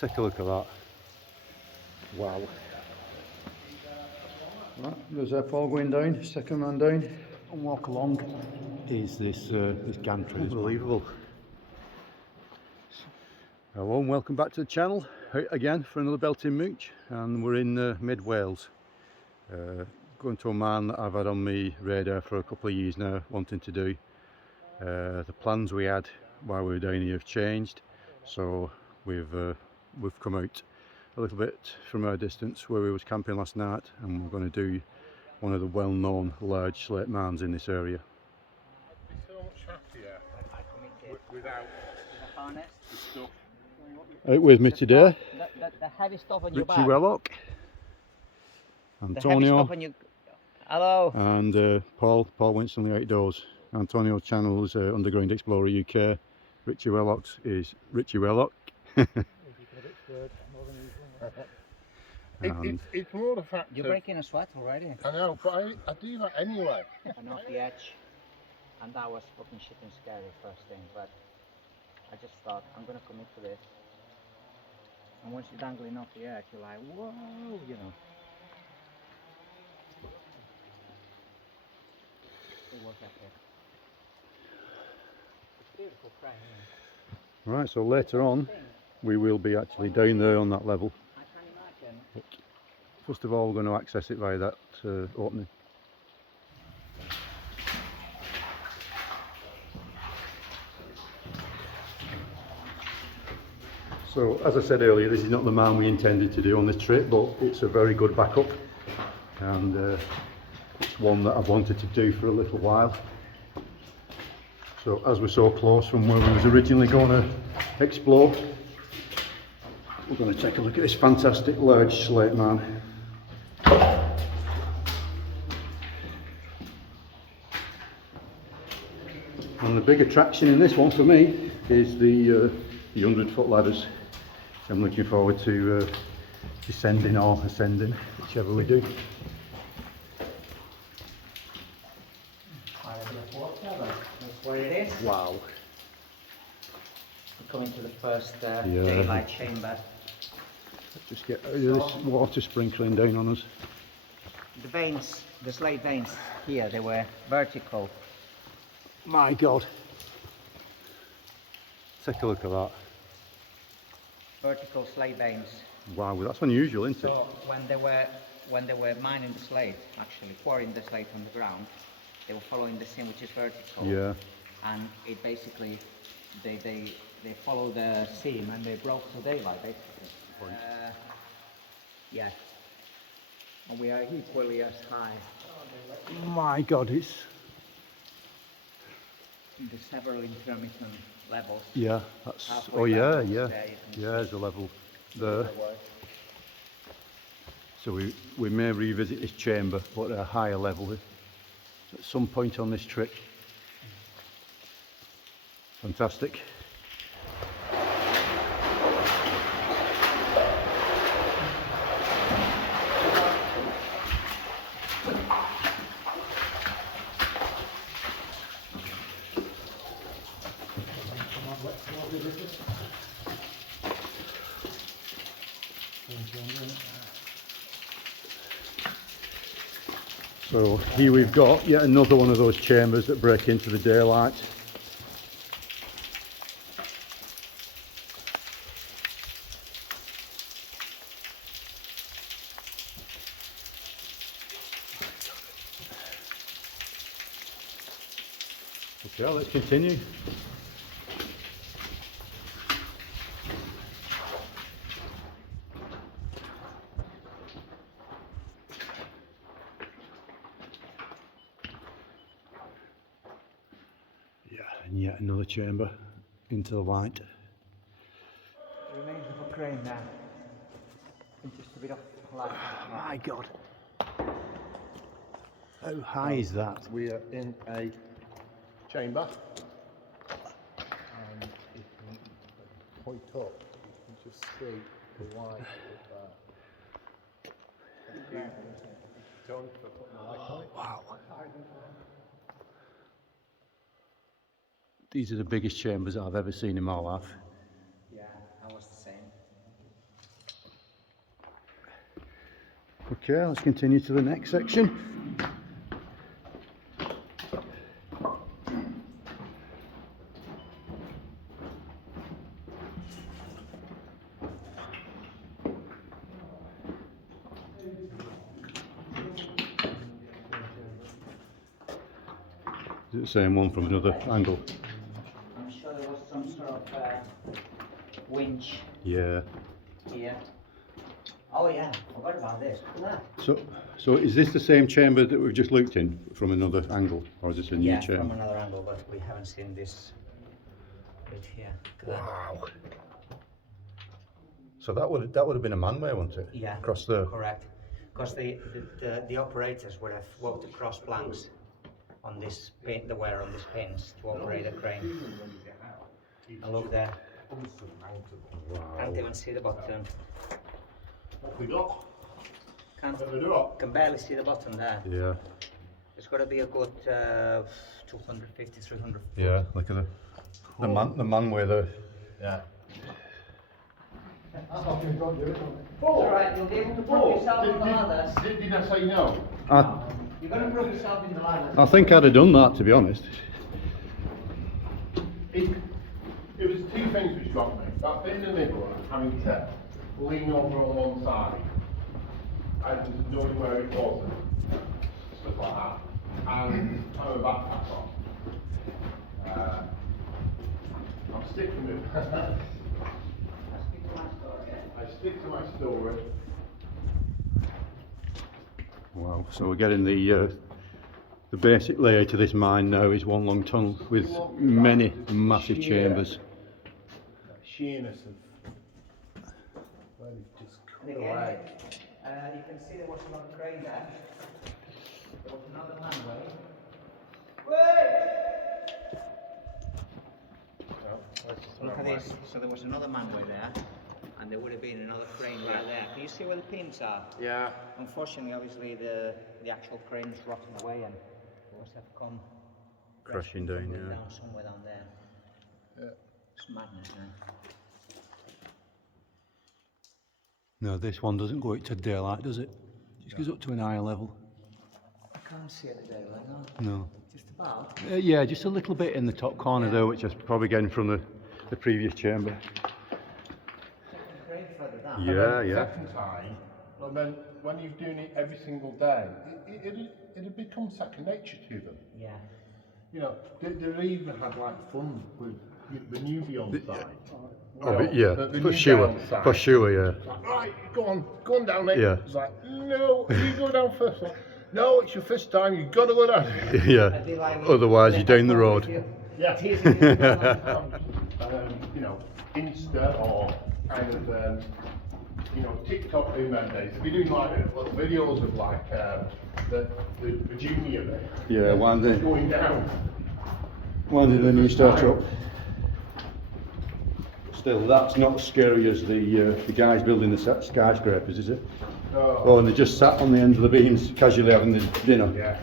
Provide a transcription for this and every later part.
Take a look at that. Wow. Right, there's our Paul going down, second man down, and walk along is this gantry. Unbelievable. Hello and welcome back to the channel again for another belting mooch, and we're in mid Wales. Going to a mine that I've had on my radar for a couple of years now, wanting to do. The plans we had while we were down here have changed, so we've come out a little bit from our distance where we was camping last night, and we're going to do one of the well-known large slate mines in this area. I'd be so much happier without the harness, the stuff. Out with me today, The heavy stuff on your back. Richie Wellock, Antonio, Hello. and Paul Winstanley Outdoors. Antonio's channel is Underground Explorer UK. Richie Wellock's is Richie Wellock. It's more the fact You're breaking a sweat already. I know, but I do that anyway. And off the edge. And that was fucking shit and scary first thing, but I just thought, I'm gonna commit to this. And once you're dangling off the edge, you're like, whoa, you know. It'll work out here. It's beautiful crane, isn't it? Right, so later on we will be actually down there on that level. I can imagine. But first of all, we're going to access it via that opening. So, as I said earlier, this is not the mine we intended to do on this trip, but it's a very good backup, and it's one that I've wanted to do for a little while. So, as we're so close from where we was originally going to explore, we're going to take a look at this fantastic large slate mine. And the big attraction in this one for me is the 100-foot ladders. I'm looking forward to descending or ascending, whichever we do. That's where it is. Wow. We're coming to the first daylight chamber. Let's just get out of this water sprinkling down on us. The veins, the slate veins here, they were vertical. My God. Take a look at that. Vertical slate veins. Wow, that's unusual, isn't it? So when they were mining the slate, actually quarrying the slate on the ground, they were following the seam which is vertical. Yeah. And it basically they follow the seam and they broke to daylight basically. Yeah. And we are equally as high. My God, it's... There's several intermittent levels. Yeah, that's... Halfway Oh yeah, down yeah. there, you can Yeah, there's a level there. So we may revisit this chamber, but at a higher level at some point on this trip. Fantastic. So here we've got yet another one of those chambers that break into the daylight. Okay, let's continue. Yeah, and yet another chamber into the light. Remains of a crane now. And just a bit of light. My God. How high is that? We are in a chamber, and if you point up, you can just see the light of that. Done for putting the light on it. Wow. These are the biggest chambers I've ever seen in my life. Yeah, that was the same. Okay, let's continue to the next section. Is it the same one from another angle? I'm sure there was some sort of winch Yeah. here. Oh yeah, forgot about this. Look at that. So is this the same chamber that we've just looked in from another angle, or is this a new Yeah, chamber? from another angle, but we haven't seen this bit here. Look at that. Wow. So that would have been a manway, wouldn't it? Yeah, Across there. correct. Because the operators would have walked across planks on this pin, the wire on these pins to operate a crane. And look there. Wow. Can't even see the bottom. What we got? Can't, What we do? can barely see the bottom there. Yeah. It's got to be a good 250, 300 foot. Yeah. Look at the manway there. Yeah. Alright, you'll be able to prove yourself on the ladders. Did I say no? You're going to prove yourself in the ladders. I think I'd have done that, to be honest. It was two things which got me. That bit in the middle, having to lean over on one side, and knowing where it was, and stuff like that, and having a backpack on. I'm sticking with I stick to my story. Wow. So we're getting the basic layout to this mine now is one long tunnel with many massive chambers. Sheerness of where it just cut And again, away. you can see there was another crane there. There was another manway. Look at this. So there was another manway there, and there would have been another crane right there. Can you see where the pins are? Yeah. Unfortunately, obviously, the actual crane is rotting away, and it must have come Crashing down, tumbling yeah. down somewhere down there. Yeah. It's madness, man. No, this one doesn't go out to daylight, does it? Just goes up to an higher level. I can't see it there, like no. No. Just about. Yeah, just a little bit in the top corner there, which is probably getting from the previous chamber. Crane further down. Yeah. Second time, and then when you're doing it every single day, it'll become second nature to them. Yeah. You know, they even had like fun with the newbie on side. Oh, Well, yeah, the for new sure, downside. for sure, yeah. Like, right, go on down there. Yeah. It's like, no, you go down first. Like, no, it's your first time, you've got to go down. Yeah, otherwise you're down the road. Yeah. You know, Insta or kind of, you know, TikTok doing that days. If you're doing like little videos of like the junior bit. Yeah, one day. Going down. One day then you start up. Still, that's not as scary as the guys building the skyscrapers, is it? No. Oh, and they just sat on the ends of the beams, casually having the dinner. Yeah.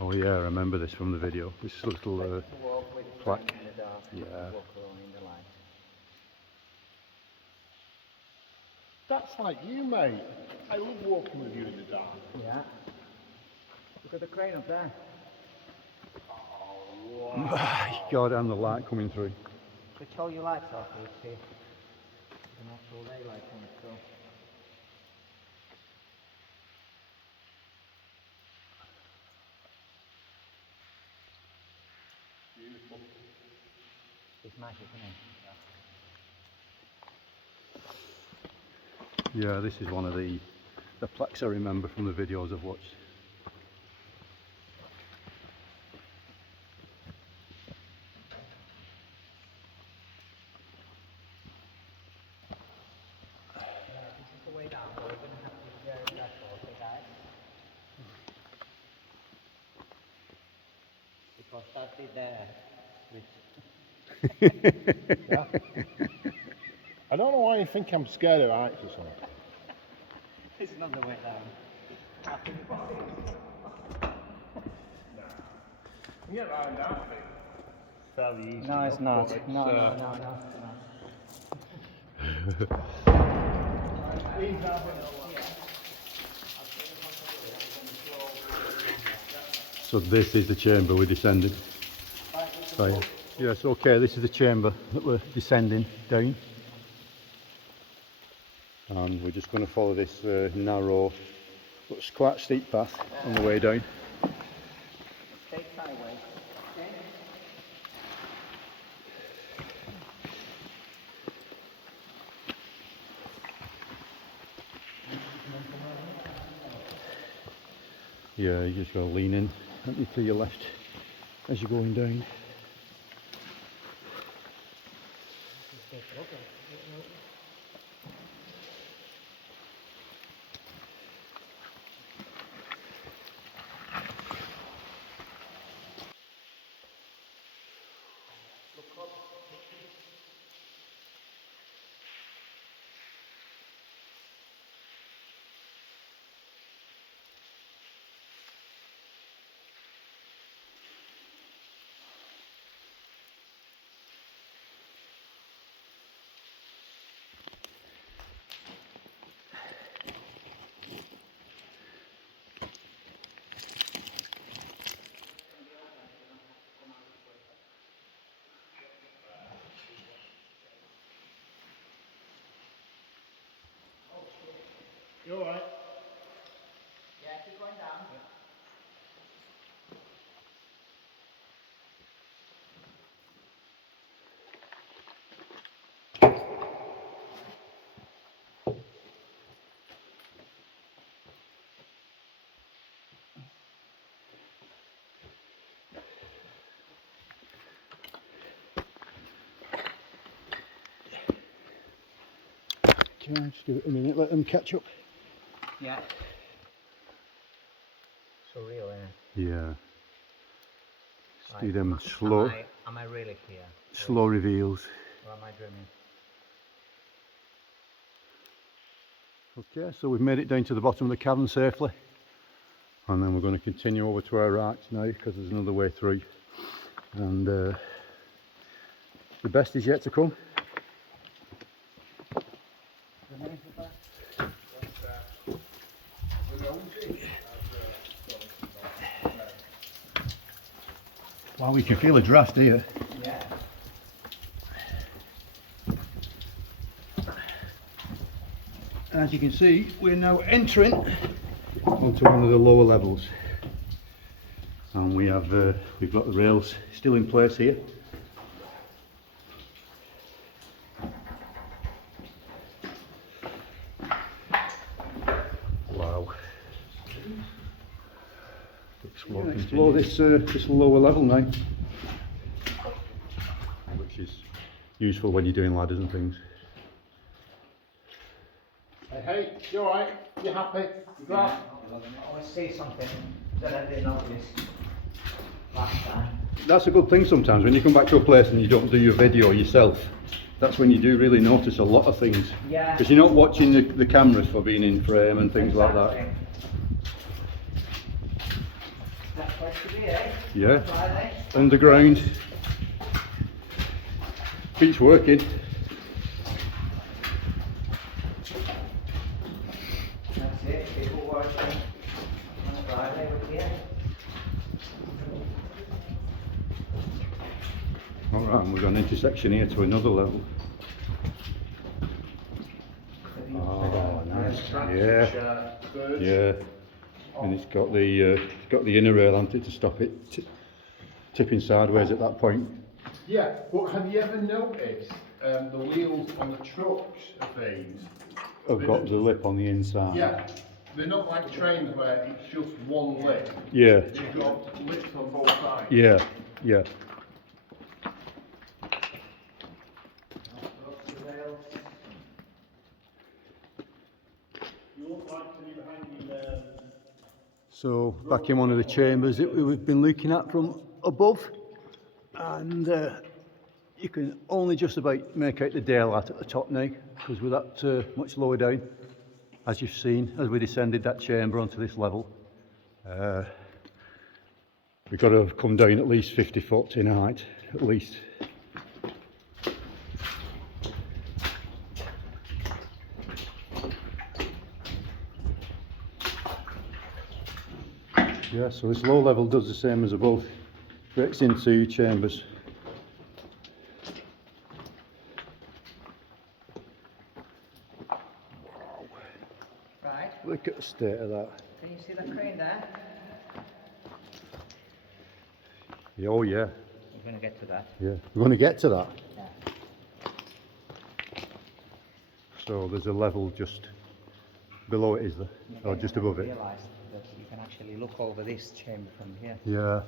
Oh yeah, I remember this from the video. This little Walk with the plaque. crane in the dark. Yeah. Walk along in the light. That's like you, mate. I love walking with you in the dark. Yeah. Look at the crane up there. My God, and the light coming through. Switch all your lights off, you see the natural daylight coming through. Beautiful. It's magic, isn't it? Yeah, this is one of the plaques I remember from the videos I've watched. This is the way down, but we're going to have to be very careful, okay guys? Because that bit there, I don't know why you think I'm scared of heights or something. it's not the way down. After the Yeah, right, that thing. fairly easy. No, it's enough, not. but it's, No, no, no, no, So this is the chamber we descended. Oh, yeah. Yes, okay, this is the chamber that we're descending down. And we're just going to follow this narrow but it's quite steep path on the way down. Stay sideways. Okay. Yeah, you just got to lean in, haven't you, to your left as you're going down. You alright? Yeah, keep going down. Can I just give it a minute, let them catch up? Yeah. Surreal, isn't it? Yeah. Just do them slow, Am I really here? slow reveals. Or am I dreaming? Okay, so we've made it down to the bottom of the cavern safely. And then we're going to continue over to our right now because there's another way through. And the best is yet to come. Wow, we can feel a draft here. Yeah. As you can see, we're now entering onto one of the lower levels. And we've got the rails still in place here. Wow. Explore this lower level now, which is useful when you're doing ladders and things. Hey, you alright? You happy? You glad? I always say something that I didn't notice last time. That's a good thing sometimes when you come back to a place and you don't do your video yourself. That's when you do really notice a lot of things. Yeah. Because you're not watching the cameras for being in frame and things like that. That's place to be, eh? Yeah. Friday. Underground. Beats working. That's it. People working on a Friday with you. Alright, and we've got an intersection here to another level. Oh, nice. Yeah. Yeah. And it's got the inner rail, hasn't it, to stop it tipping sideways at that point. Yeah, but have you ever noticed the wheels on the trucks of these? I've got the lip on the inside. Yeah, they're not like trains where it's just one lip. Yeah. You've got lips on both sides. Yeah. Yeah. You look like to be behind you. So back in one of the chambers that we've been looking at from above, and you can only just about make out the daylight at the top now because we're that much lower down, as you've seen as we descended that chamber onto this level. We've got to have come down at least 50 foot in height at least. Yeah, so this low level does the same as above, breaks into chambers. Right. Look at the state of that. Can you see the crane there? Oh yeah, We're going to get to that. yeah. We're going to get to that. Yeah. So there's a level just below it, is there? Or just above it? Realised that you can actually look over this chamber from here. Yeah.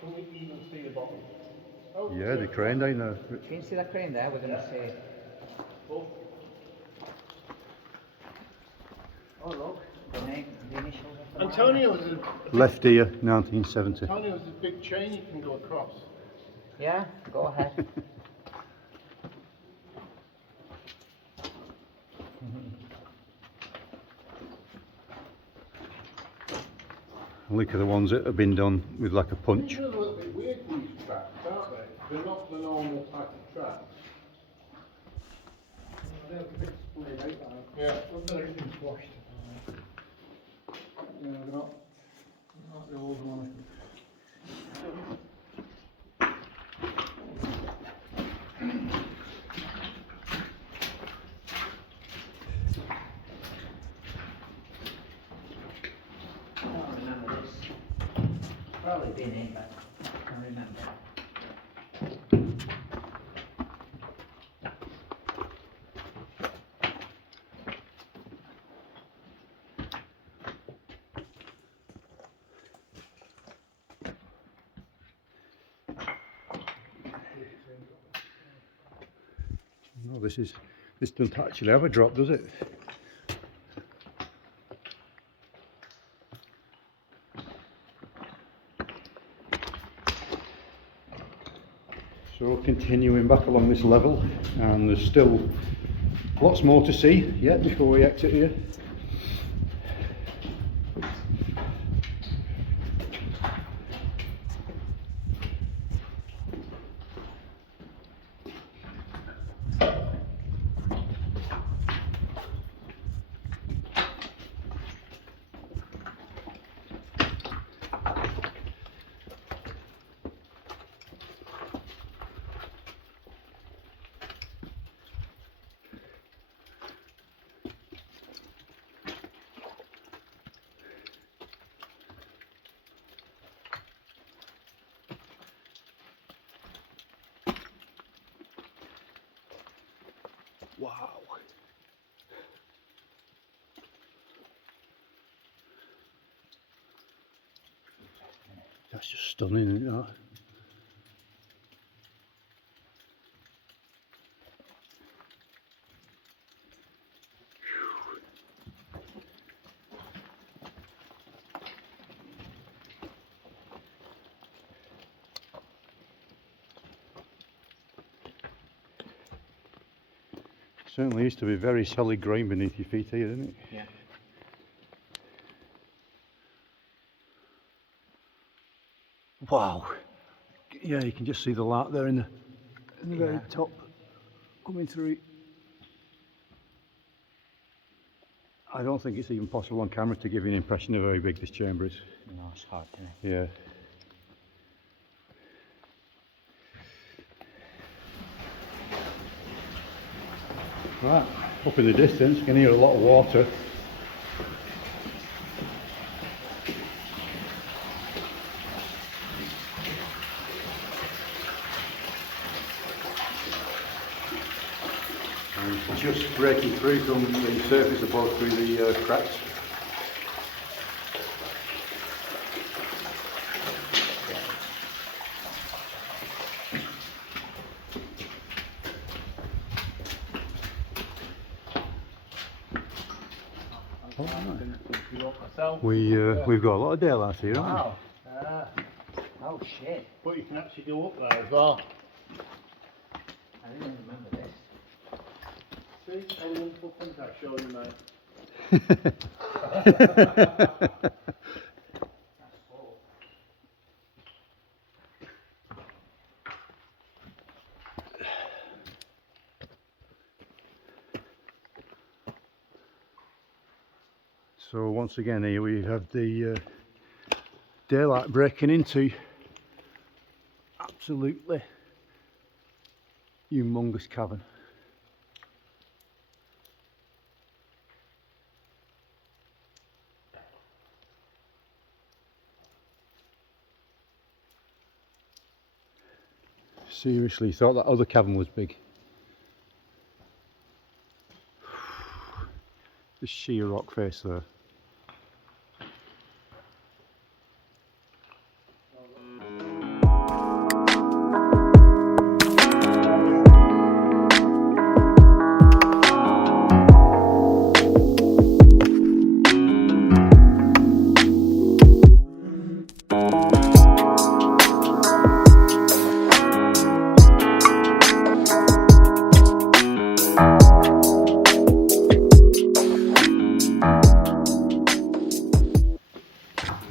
Can we even see the bottom? Oh, Yeah, the crane down there. Can you see that crane there? We're going to see. Oh, Oh look, the name, the initials of the Antonio, there's a Left ear, 1970. Antonio, there's a big chain you can go across. Yeah, go ahead. Look at the ones that have been done with like a punch. These are a little bit weird, these tracks, aren't they? They're not the normal type of tracks. They're a bit splayed out now. Yeah. But everything's washed. Yeah, they're not the old one. I don't remember this. Probably been in, but I can't remember. No, this doesn't actually have a drop, does it? So continuing back along this level, and there's still lots more to see yet before we exit here. Wow. That's just stunning, isn't it? Certainly used to be very solid ground beneath your feet here, didn't it? Yeah. Wow. Yeah, you can just see the light there in the very Yeah. top coming through. I don't think it's even possible on camera to give you an impression of how big this chamber is. No, it's hard, isn't it? Yeah. Right, up in the distance, you can hear a lot of water. And it's just breaking through from the surface above through the cracks. We've got a lot of daylight here, haven't Wow. Oh shit, But you can actually go up there as well. I didn't remember this. See, all the wonderful things I showed you, mate. So once again here we have the daylight breaking into absolutely humongous cavern. Seriously, thought that other cavern was big. The sheer rock face there.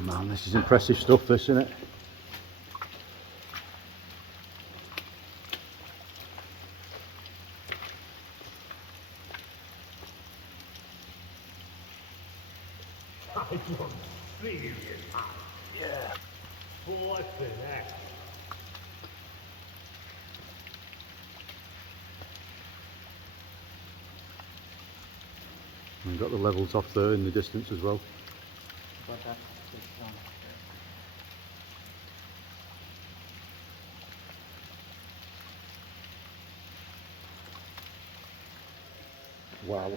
Man, this is impressive stuff, this, isn't it? Yeah. What's the next? We've got the levels off there in the distance as well. But that's just Wow.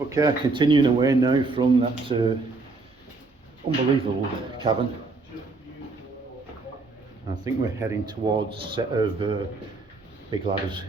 Okay, continuing away now from that unbelievable cavern. I think we're heading towards a set of big ladders.